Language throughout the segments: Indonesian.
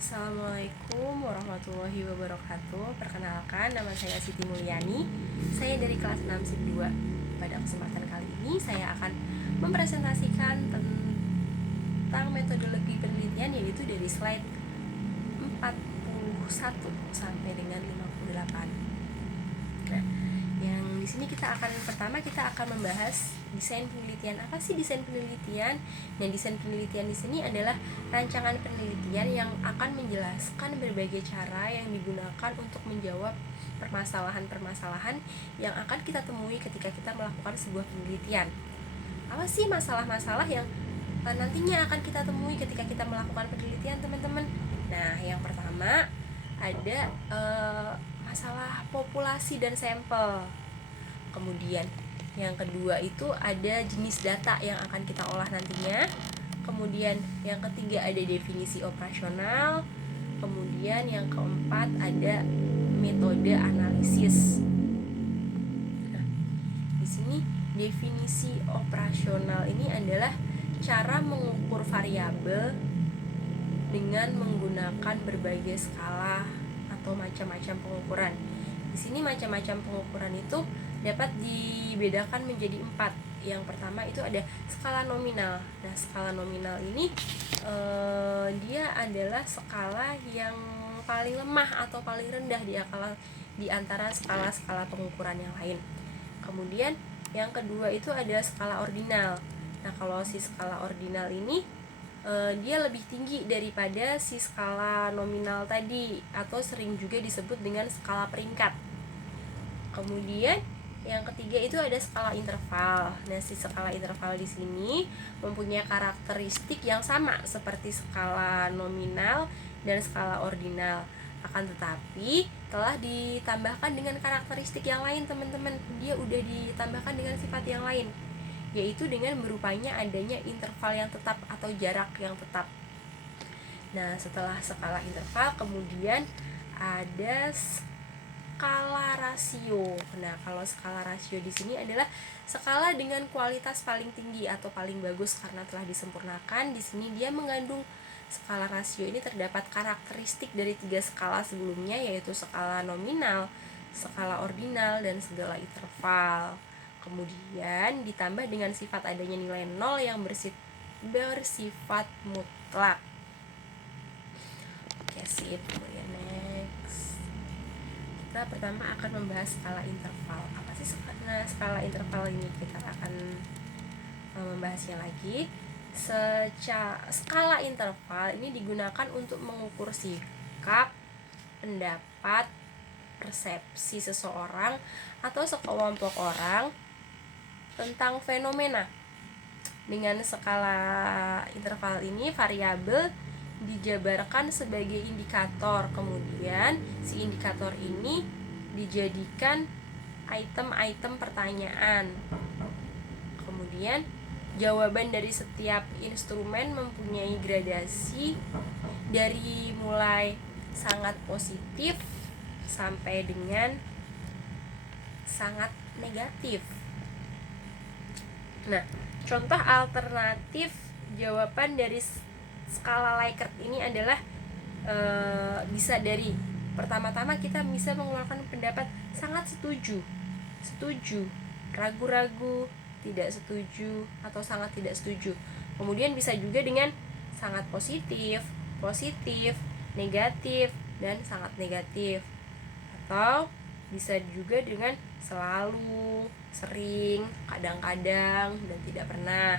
Assalamualaikum warahmatullahi wabarakatuh. Perkenalkan, nama saya Siti Mulyani. Saya dari kelas 6 SIP 2. Pada kesempatan kali ini saya akan mempresentasikan tentang metodologi penelitian, yaitu dari slide 41 sampai dengan 58. Nah, yang di sini kita akan membahas desain penelitian. Apa sih desain penelitian? Nah, desain penelitian di sini adalah rancangan penelitian yang akan menjelaskan berbagai cara yang digunakan untuk menjawab permasalahan-permasalahan yang akan kita temui ketika kita melakukan sebuah penelitian. Apa sih masalah-masalah yang nantinya akan kita temui ketika kita melakukan penelitian, teman-teman? Nah, yang pertama ada masalah populasi dan sampel. Kemudian yang kedua itu ada jenis data yang akan kita olah nantinya. Kemudian yang ketiga ada definisi operasional. Kemudian yang keempat ada metode analisis. Nah, di sini definisi operasional ini adalah cara mengukur variabel dengan menggunakan berbagai skala atau macam-macam pengukuran. Di sini macam-macam pengukuran itu dapat dibedakan menjadi 4. Yang pertama itu ada skala nominal. Nah, skala nominal ini dia adalah skala yang paling lemah atau paling rendah di antara skala-skala pengukuran yang lain. Kemudian yang kedua itu ada skala ordinal. Nah, kalau si skala ordinal ini dia lebih tinggi daripada si skala nominal tadi, atau sering juga disebut dengan skala peringkat. Kemudian yang ketiga itu ada skala interval. Nah, si skala interval di sini mempunyai karakteristik yang sama seperti skala nominal dan skala ordinal. Akan tetapi telah ditambahkan dengan karakteristik yang lain, teman-teman. Dia udah ditambahkan dengan sifat yang lain, yaitu dengan berupanya adanya interval yang tetap atau jarak yang tetap. Nah, setelah skala interval kemudian ada skala rasio. Nah, kalau skala rasio di sini adalah skala dengan kualitas paling tinggi atau paling bagus karena telah disempurnakan. Di sini dia mengandung skala rasio ini terdapat karakteristik dari 3 skala sebelumnya, yaitu skala nominal, skala ordinal, dan skala interval. Kemudian ditambah dengan sifat adanya nilai 0 yang bersifat mutlak. Oke, sip. Kemudian next, kita pertama akan membahas skala interval. Apa sih skala interval ini? Kita akan membahasnya lagi. Skala interval ini digunakan untuk mengukur sikap, pendapat, persepsi seseorang atau sekelompok orang tentang fenomena. Dengan skala interval ini variabel dijabarkan sebagai indikator. Kemudian si indikator ini dijadikan item-item pertanyaan. Kemudian jawaban dari setiap instrumen mempunyai gradasi dari mulai sangat positif sampai dengan sangat negatif. Nah, contoh alternatif jawaban dari skala Likert ini adalah bisa dari pertama-tama kita bisa mengeluarkan pendapat sangat setuju, ragu-ragu, tidak setuju, atau sangat tidak setuju. Kemudian bisa juga dengan sangat positif, negatif, dan sangat negatif. Atau bisa juga dengan selalu, sering, kadang-kadang, dan tidak pernah.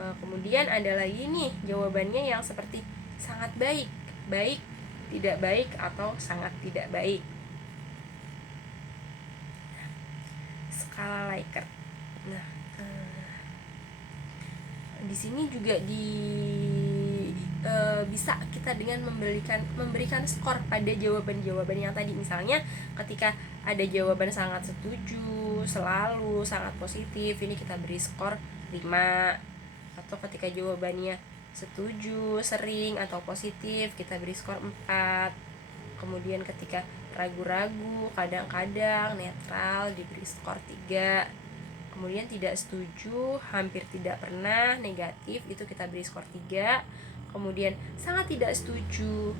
Kemudian ada lagi nih jawabannya yang seperti sangat baik, tidak baik, atau sangat tidak baik. Skala Likert. Nah, di sini juga bisa kita dengan memberikan skor pada jawaban-jawaban yang tadi. Misalnya ketika ada jawaban sangat setuju, selalu, sangat positif, ini kita beri skor 5. Atau ketika jawabannya setuju, sering, atau positif, kita beri skor 4. Kemudian ketika ragu-ragu, kadang-kadang, netral, diberi skor 3. Kemudian tidak setuju, hampir tidak pernah, negatif, itu kita beri skor 3. kemudian sangat tidak setuju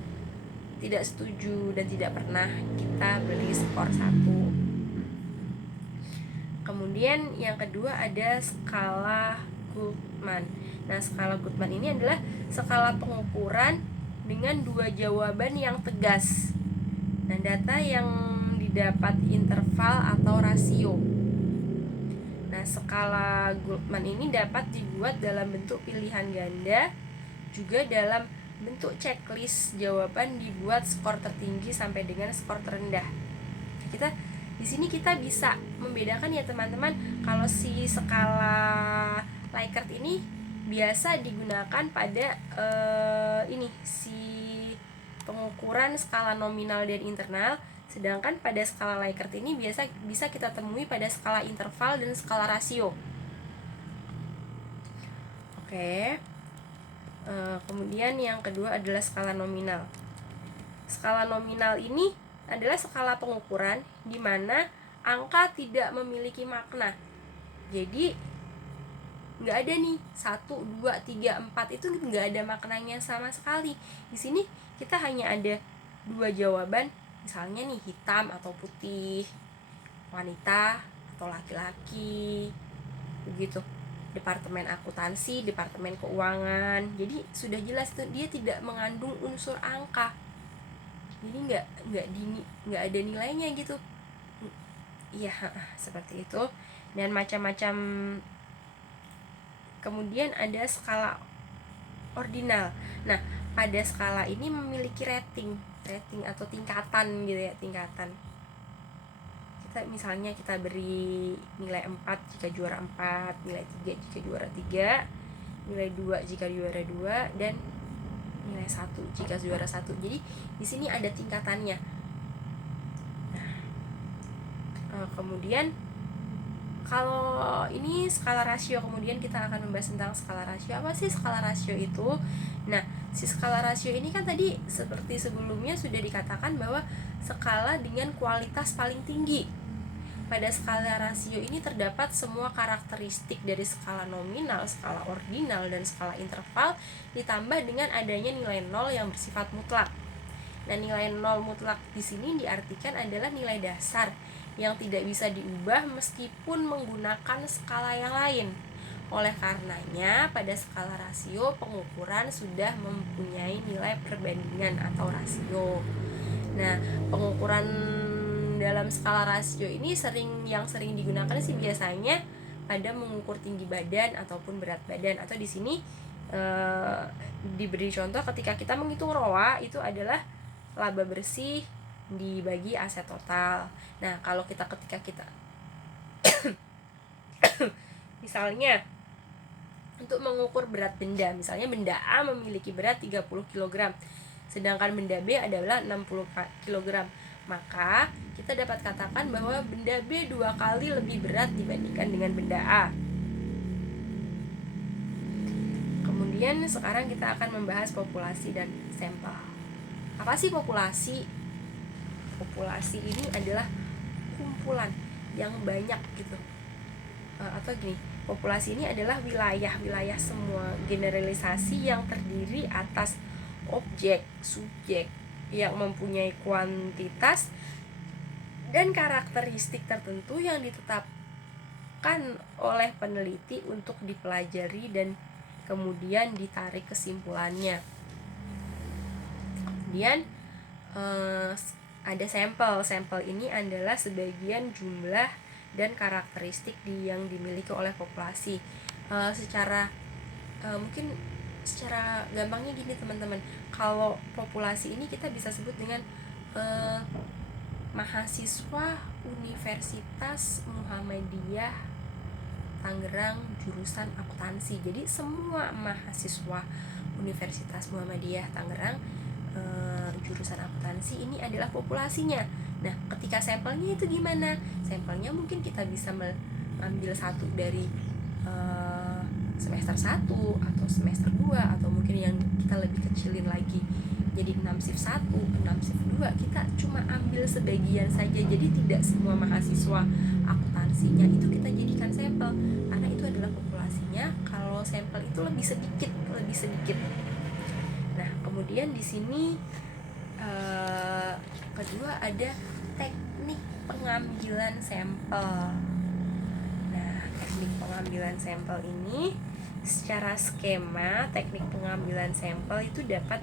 dan tidak pernah kita beri skor 1. Kemudian yang kedua ada skala Goodman. Nah, skala Goodman ini adalah skala pengukuran dengan 2 jawaban yang tegas. Nah, data yang didapat interval atau rasio. Nah, skala Goodman ini dapat dibuat dalam bentuk pilihan ganda, juga dalam bentuk checklist jawaban dibuat skor tertinggi sampai dengan skor terendah. Di sini kita bisa membedakan ya teman-teman, kalau si skala Likert ini biasa digunakan pada si pengukuran skala nominal dan internal, sedangkan pada skala Likert ini bisa kita temui pada skala interval dan skala rasio. Oke. Kemudian yang kedua adalah skala nominal. Skala nominal ini adalah skala pengukuran di mana angka tidak memiliki makna. Jadi nggak ada nih 1, 2, 3, 4 itu nggak ada maknanya sama sekali. Di sini kita hanya ada 2 jawaban, misalnya nih hitam atau putih, wanita atau laki-laki, begitu. Departemen akuntansi, departemen keuangan. Jadi sudah jelas tuh, dia tidak mengandung unsur angka. Jadi nggak ada nilainya gitu. Iya, seperti itu. Dan macam-macam. Kemudian ada skala ordinal. Nah, pada skala ini memiliki rating atau tingkatan gitu ya, tingkatan. Misalnya kita beri nilai 4 jika juara 4, nilai 3 jika juara 3, nilai 2 jika juara 2, dan nilai 1 jika juara 1. Jadi di sini ada tingkatannya. Nah, kemudian kalau ini skala rasio, kemudian kita akan membahas tentang skala rasio. Apa sih skala rasio itu? Nah, si skala rasio ini kan tadi seperti sebelumnya sudah dikatakan bahwa skala dengan kualitas paling tinggi. Pada skala rasio ini terdapat semua karakteristik dari skala nominal, skala ordinal, dan skala interval, ditambah dengan adanya nilai 0 yang bersifat mutlak. Nah, nilai 0 mutlak di sini diartikan adalah nilai dasar yang tidak bisa diubah meskipun menggunakan skala yang lain. Oleh karenanya, pada skala rasio pengukuran sudah mempunyai nilai perbandingan atau rasio. Nah, pengukuran dalam skala rasio ini yang sering digunakan sih biasanya pada mengukur tinggi badan ataupun berat badan, atau di sini diberi contoh ketika kita menghitung ROA itu adalah laba bersih dibagi aset total. Nah, kalau ketika kita misalnya untuk mengukur berat benda, misalnya benda A memiliki berat 30 kg, sedangkan benda B adalah 60 kg, maka kita dapat katakan bahwa benda B 2 kali lebih berat dibandingkan dengan benda A. Kemudian sekarang kita akan membahas populasi dan sampel. Apa sih populasi? Populasi ini adalah kumpulan yang banyak gitu. Atau gini, populasi ini adalah wilayah semua, generalisasi yang terdiri atas objek, subjek yang mempunyai kuantitas dan karakteristik tertentu yang ditetapkan oleh peneliti untuk dipelajari dan kemudian ditarik kesimpulannya. Kemudian ada sampel. Sampel ini adalah sebagian jumlah dan karakteristik yang dimiliki oleh populasi. Mungkin secara gampangnya gini teman-teman, kalau populasi ini kita bisa sebut dengan mahasiswa Universitas Muhammadiyah Tangerang jurusan akuntansi. Jadi semua mahasiswa Universitas Muhammadiyah Tangerang jurusan akuntansi ini adalah populasinya. Nah, ketika sampelnya itu gimana? Sampelnya mungkin kita bisa mengambil satu dari semester 1 atau semester 2, atau mungkin yang kita lebih kecilin lagi jadi 6 shift 1, 6 shift 2, kita cuma ambil sebagian saja. Jadi tidak semua mahasiswa akuntansinya itu kita jadikan sampel, karena itu adalah populasinya. Kalau sampel itu lebih sedikit. Nah, kemudian di sini kedua ada teknik pengambilan sampel. Nah, teknik pengambilan sampel ini secara skema teknik pengambilan sampel itu dapat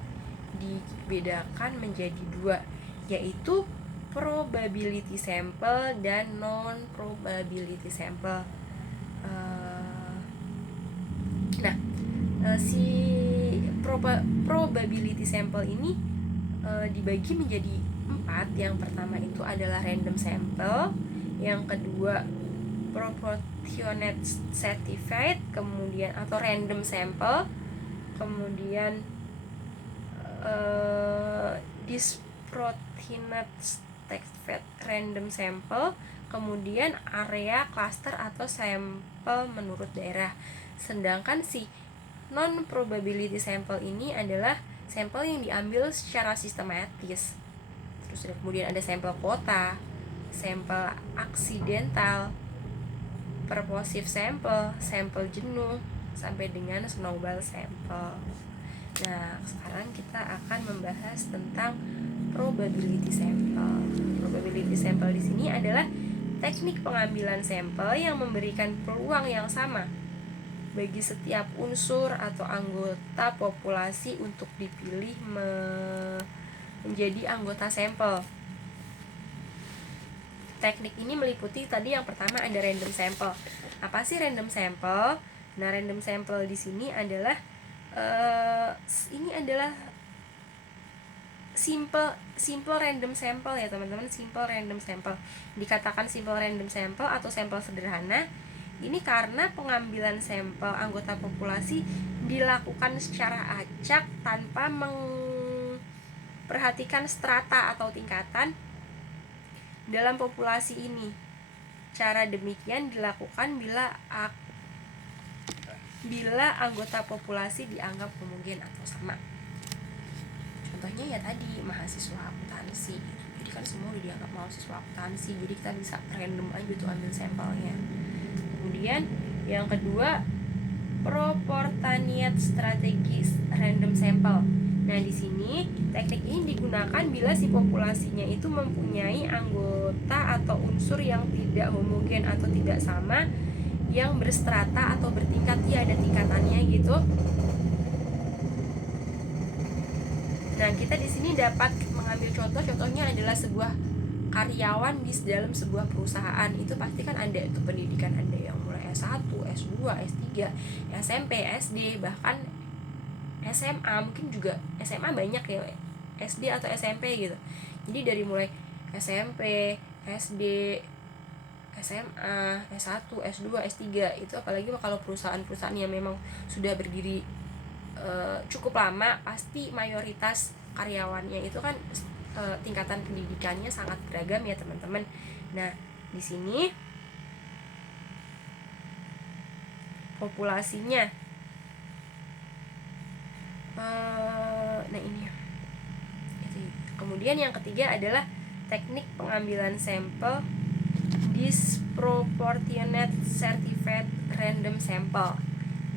dibedakan menjadi dua, yaitu probability sample dan non probability sample. Si probability sample ini dibagi menjadi 4. Yang pertama itu adalah random sample, yang kedua proportionate stratified, kemudian atau random sample, kemudian disproportionate stratified random sample, kemudian area cluster atau sampel menurut daerah. Sedangkan si non probability sample ini adalah sampel yang diambil secara sistematis. Terus kemudian ada sampel kota, sampel aksidental, purposive sample, sampel jenuh, sampai dengan snowball sample. Nah, sekarang kita akan membahas tentang probability sample. Probability sample di sini adalah teknik pengambilan sampel yang memberikan peluang yang sama bagi setiap unsur atau anggota populasi untuk dipilih menjadi anggota sampel. Teknik ini meliputi tadi yang pertama ada random sample. Apa sih random sample? Nah, random sample di sini adalah simple random sample ya teman-teman, simple random sample. Dikatakan simple random sample atau sampel sederhana ini karena pengambilan sampel anggota populasi dilakukan secara acak tanpa memperhatikan strata atau tingkatan dalam populasi ini. Cara demikian dilakukan bila anggota populasi dianggap homogen atau sama. Contohnya ya tadi mahasiswa akuntansi, jadi kan semua dianggap mahasiswa akuntansi, jadi kita bisa random aja tuh ambil sampelnya. Kemudian yang kedua proportionate strategis random sample. Nah, di sini teknik ini digunakan bila si populasinya itu mempunyai anggota atau unsur yang tidak homogen atau tidak sama, yang berstrata atau bertingkat, ya ada tingkatannya gitu. Nah, kita di sini dapat mengambil contohnya adalah sebuah karyawan di dalam sebuah perusahaan. Itu pasti kan ada itu pendidikan, ada yang mulai S1, S2, S3, SMP, SD, bahkan SMA, mungkin juga SMA banyak ya, SD atau SMP gitu. Jadi dari mulai SMP, SD, SMA, S1, S2, S3 itu, apalagi kalau perusahaan-perusahaan yang memang sudah berdiri cukup lama, pasti mayoritas karyawannya itu kan tingkatan pendidikannya sangat beragam ya teman-teman. Nah, di sini populasinya nah ini. Kemudian yang ketiga adalah teknik pengambilan sampel disproportionate stratified random sample.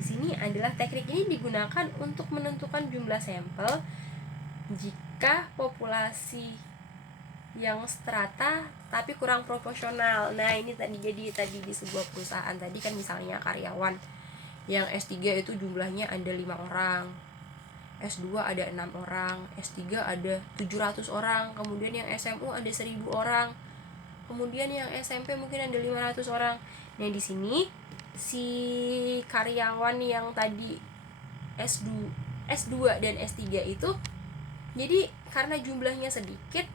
Di sini adalah teknik ini digunakan untuk menentukan jumlah sampel jika populasi yang strata tapi kurang proporsional. Nah, ini tadi di sebuah perusahaan tadi kan misalnya karyawan yang S3 itu jumlahnya ada 5 orang, S2 ada 6 orang, S3 ada 700 orang, kemudian yang SMU ada 1000 orang, kemudian yang SMP mungkin ada 500 orang. Nah, di sini si karyawan yang tadi S2 dan S3 itu, jadi karena jumlahnya sedikit,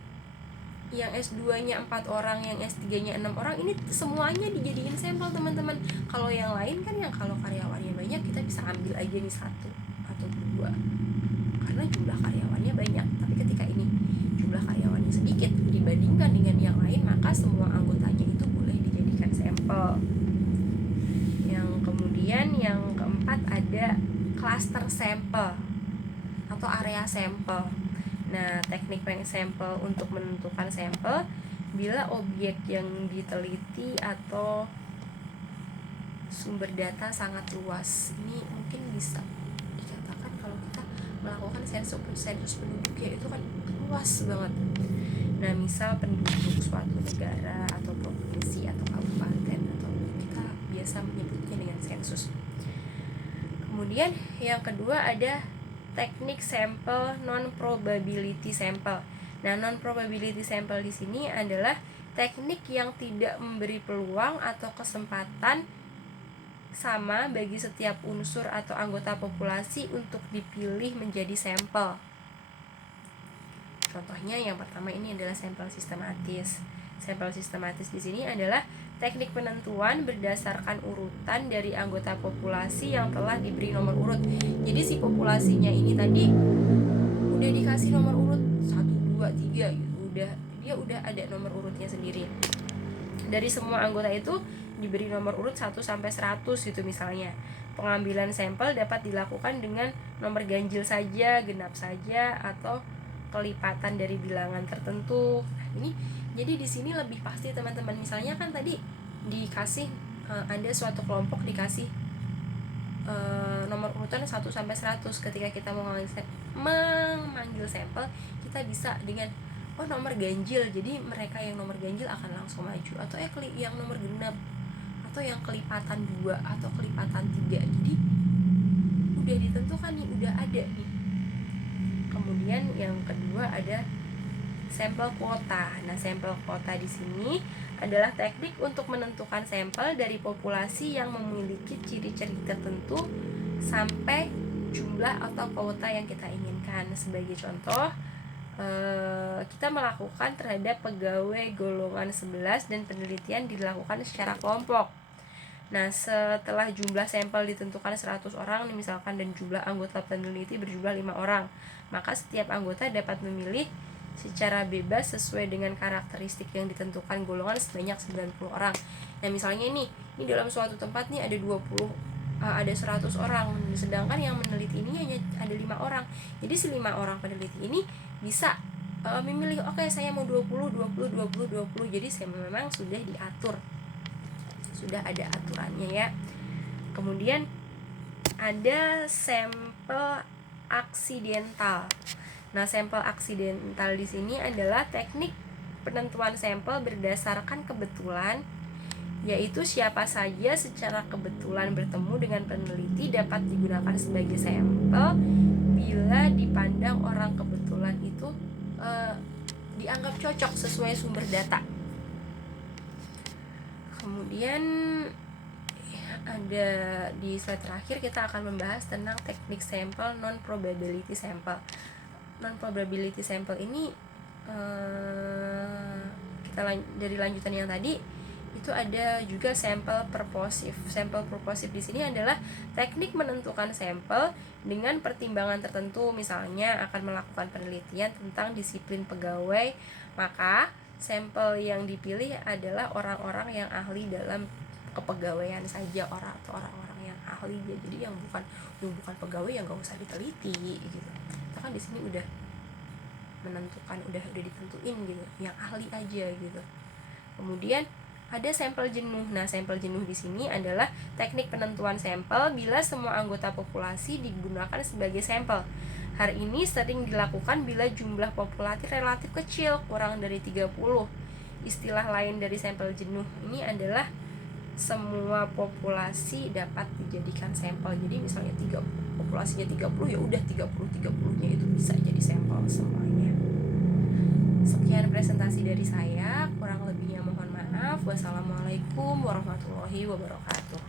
yang S2-nya 4 orang, yang S3-nya 6 orang, ini semuanya dijadiin sampel teman-teman. Kalau yang lain kan, yang kalau karyawannya banyak kita bisa ambil aja nih 1 atau 2 karena jumlah karyawannya banyak. Tapi ketika ini jumlah karyawannya sedikit dibandingkan dengan yang lain, maka semua anggotanya itu boleh dijadikan sampel. Yang kemudian yang keempat ada cluster sampel atau area sampel. Nah, teknik sampel untuk menentukan sampel bila objek yang diteliti atau sumber data sangat luas. Ini mungkin bisa dikatakan kalau kita melakukan sensus penduduk ya, itu kan luas banget. Nah, misal penduduk suatu negara atau provinsi atau kabupaten, atau kita biasa menyebutnya dengan sensus. Kemudian yang kedua ada teknik sampel non-probability sample. Nah, non-probability sample di sini adalah teknik yang tidak memberi peluang atau kesempatan sama bagi setiap unsur atau anggota populasi untuk dipilih menjadi sampel. Contohnya yang pertama ini adalah sampel sistematis. Sampel sistematis di sini adalah teknik penentuan berdasarkan urutan dari anggota populasi yang telah diberi nomor urut. Jadi si populasinya ini tadi udah dikasih nomor urut 1, 2, 3 gitu. Dia udah ada nomor urutnya sendiri. Dari semua anggota itu diberi nomor urut 1 sampai 100 gitu misalnya. Pengambilan sampel dapat dilakukan dengan nomor ganjil saja, genap saja, atau kelipatan dari bilangan tertentu. Nah, ini jadi di sini lebih pasti teman-teman. Misalnya kan tadi dikasih ada suatu kelompok dikasih nomor urutan 1 sampai 100. Ketika kita mau memanggil sampel, kita bisa dengan nomor ganjil. Jadi mereka yang nomor ganjil akan langsung maju, atau yang nomor genap, atau yang kelipatan 2 atau kelipatan 3. Jadi udah ditentukan nih, udah ada nih. Kemudian yang kedua ada sampel kuota. Nah, sampel kuota di sini adalah teknik untuk menentukan sampel dari populasi yang memiliki ciri-ciri tertentu sampai jumlah atau kuota yang kita inginkan. Sebagai contoh, kita melakukan terhadap pegawai golongan 11 dan penelitian dilakukan secara kelompok. Nah, setelah jumlah sampel ditentukan 100 orang misalkan, dan jumlah anggota peneliti berjumlah 5 orang, maka setiap anggota dapat memilih secara bebas sesuai dengan karakteristik yang ditentukan golongan sebanyak 90 orang. Nah, misalnya ini dalam suatu tempat nih ada 100 orang, sedangkan yang meneliti ini hanya ada 5 orang. Jadi si 5 orang peneliti ini bisa memilih, oke, saya mau 20. Jadi saya memang sudah diatur, sudah ada aturannya ya. Kemudian ada sampel aksidental. Nah, sampel aksidental di sini adalah teknik penentuan sampel berdasarkan kebetulan, yaitu siapa saja secara kebetulan bertemu dengan peneliti dapat digunakan sebagai sampel bila dipandang orang kebetulan itu dianggap cocok sesuai sumber data. Kemudian ada di slide terakhir kita akan membahas tentang teknik sampel non-probability sample. Non-probability sample ini dari lanjutan yang tadi itu ada juga sampel purposive. Sampel purposive di sini adalah teknik menentukan sampel dengan pertimbangan tertentu. Misalnya akan melakukan penelitian tentang disiplin pegawai, maka sampel yang dipilih adalah orang-orang yang ahli dalam kepegawaian saja, orang-orang yang ahli. Jadi yang bukan pegawai yang nggak usah diteliti gitu. Kita kan di sini udah menentukan, udah ditentuin gitu, yang ahli aja gitu. Kemudian ada sampel jenuh. Nah, sampel jenuh di sini adalah teknik penentuan sampel bila semua anggota populasi digunakan sebagai sampel. Hal ini sering dilakukan bila jumlah populasi relatif kecil, kurang dari 30. Istilah lain dari sampel jenuh ini adalah semua populasi dapat dijadikan sampel. Jadi misalnya populasinya 30, ya udah 30-30-nya itu bisa jadi sampel semuanya. Sekian presentasi dari saya, kurang lebihnya mohon maaf. Wassalamualaikum warahmatullahi wabarakatuh.